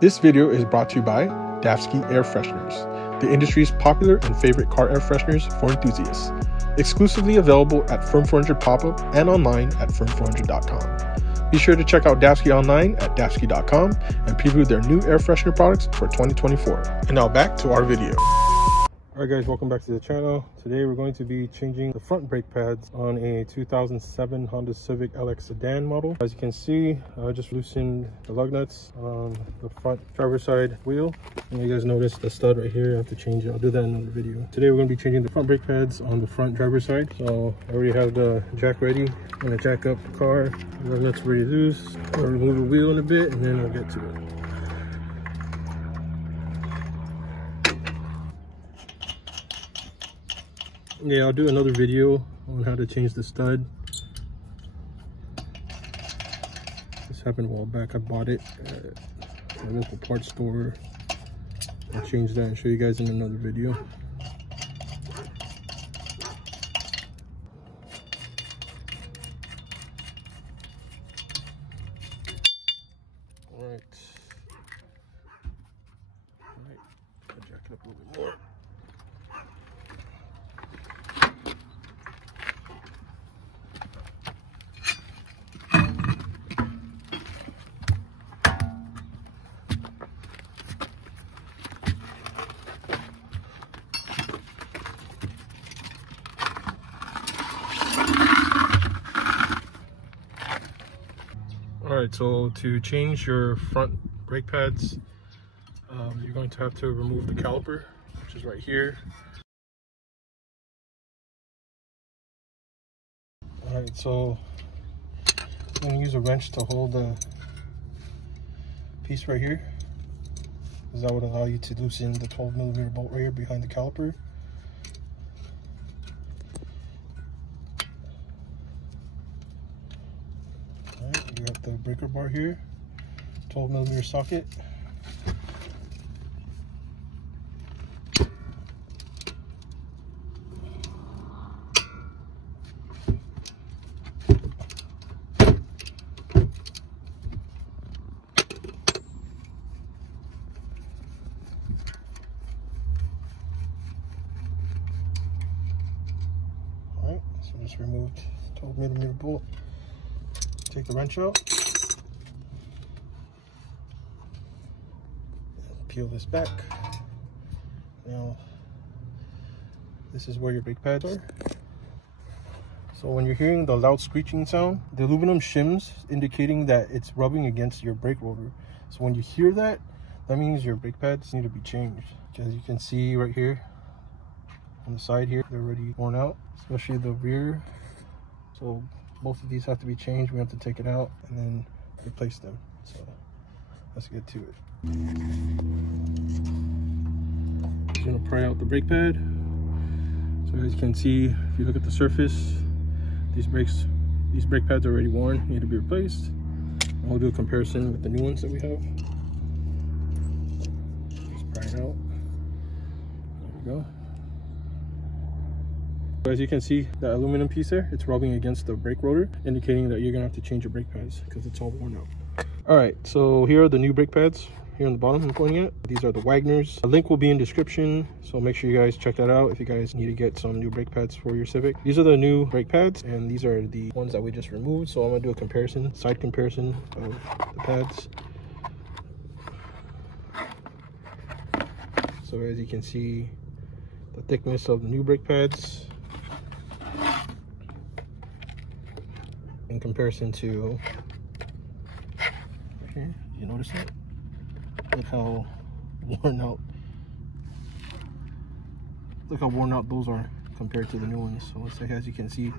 This video is brought to you by Davsky Air Fresheners, the industry's popular and favorite car air fresheners for enthusiasts. Exclusively available at Firm 400 Pop-Up and online at firm400.com. Be sure to check out Davsky online at davsky.com and preview their new air freshener products for 2024. And now back to our video. Alright guys, welcome back to the channel. Today we're going to be changing the front brake pads on a 2007 Honda Civic LX sedan model. As you can see, I just loosened the lug nuts on the front driver's side wheel. And you guys notice the stud right here, I have to change it. I'll do that in another video. Today we're going to be changing the front brake pads on the front driver's side. So I already have the jack ready. I'm going to jack up the car. The lug nuts ready loose. I'm going to remove the wheel in a bit and then we'll get to it. Yeah, I'll do another video on how to change the stud. This happened a while back. I bought it at a local parts store. I'll change that and show you guys in another video. Alright. I'll jack it up a little bit more. Alright, so to change your front brake pads, you're going to have to remove the caliper, which is right here. Alright, so I'm going to use a wrench to hold the piece right here, because that would allow you to loosen the 12mm bolt right here behind the caliper. You have the breaker bar here, 12mm socket. Alright, so just removed 12mm bolt. Take the wrench out, peel this back. Now this is where your brake pads are. So when you're hearing the loud screeching sound, the aluminum shims indicating that it's rubbing against your brake rotor. So when you hear that, that means your brake pads need to be changed. As you can see right here on the side here, they're already worn out, especially the rear. So both of these have to be changed. We have to take it out and then replace them. So let's get to it. Just gonna pry out the brake pad. So as you can see, if you look at the surface, these brake pads are already worn, need to be replaced. And we'll do a comparison with the new ones that we have. Just pry it out. There we go. As you can see, that aluminum piece there, it's rubbing against the brake rotor, indicating that you're gonna have to change your brake pads because it's all worn out. All right, so here are the new brake pads here on the bottom I'm pointing at. These are the Wagner's. A link will be in description, so make sure you guys check that out if you guys need to get some new brake pads for your Civic. These are the new brake pads, and these are the ones that we just removed. So I'm gonna do a comparison, side comparison of the pads. So as you can see, the thickness of the new brake pads in comparison to right here. You notice that? Look how worn out. Look how worn out those are compared to the new ones. So let's say, as you can see,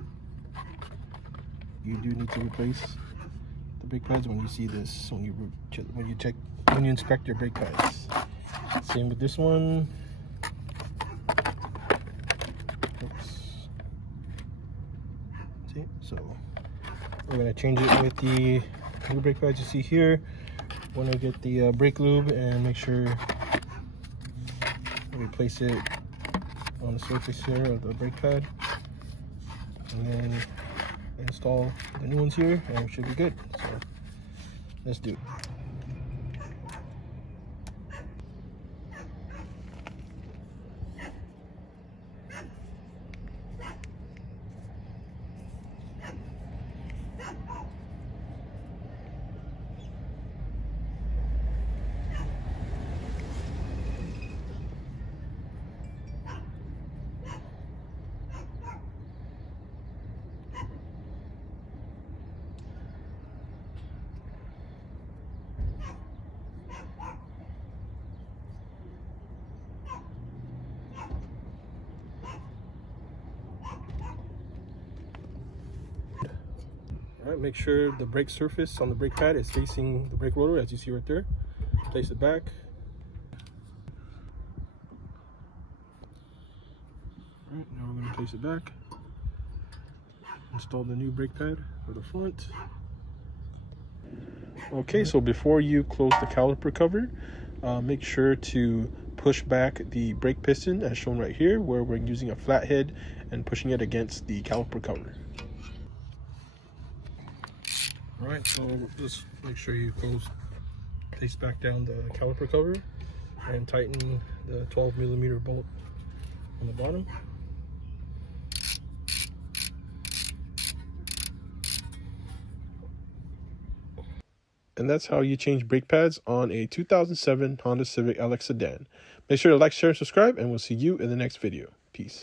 you do need to replace the brake pads when you see this. When you inspect your brake pads. Same with this one. Oops. See, so we're going to change it with the new brake pads you see here. Want to get the brake lube and make sure we place it on the surface here of the brake pad, and then install the new ones here and we should be good. So let's do it. All right, make sure the brake surface on the brake pad is facing the brake rotor, as you see right there. Place it back. All right, now we're going to place it back. Install the new brake pad for the front. Okay, so before you close the caliper cover, make sure to push back the brake piston as shown right here, where we're using a flathead and pushing it against the caliper cover. All right, so just make sure you place back down the caliper cover and tighten the 12mm bolt on the bottom. And that's how you change brake pads on a 2007 Honda Civic LX sedan. Make sure to like, share, and subscribe, and we'll see you in the next video. Peace.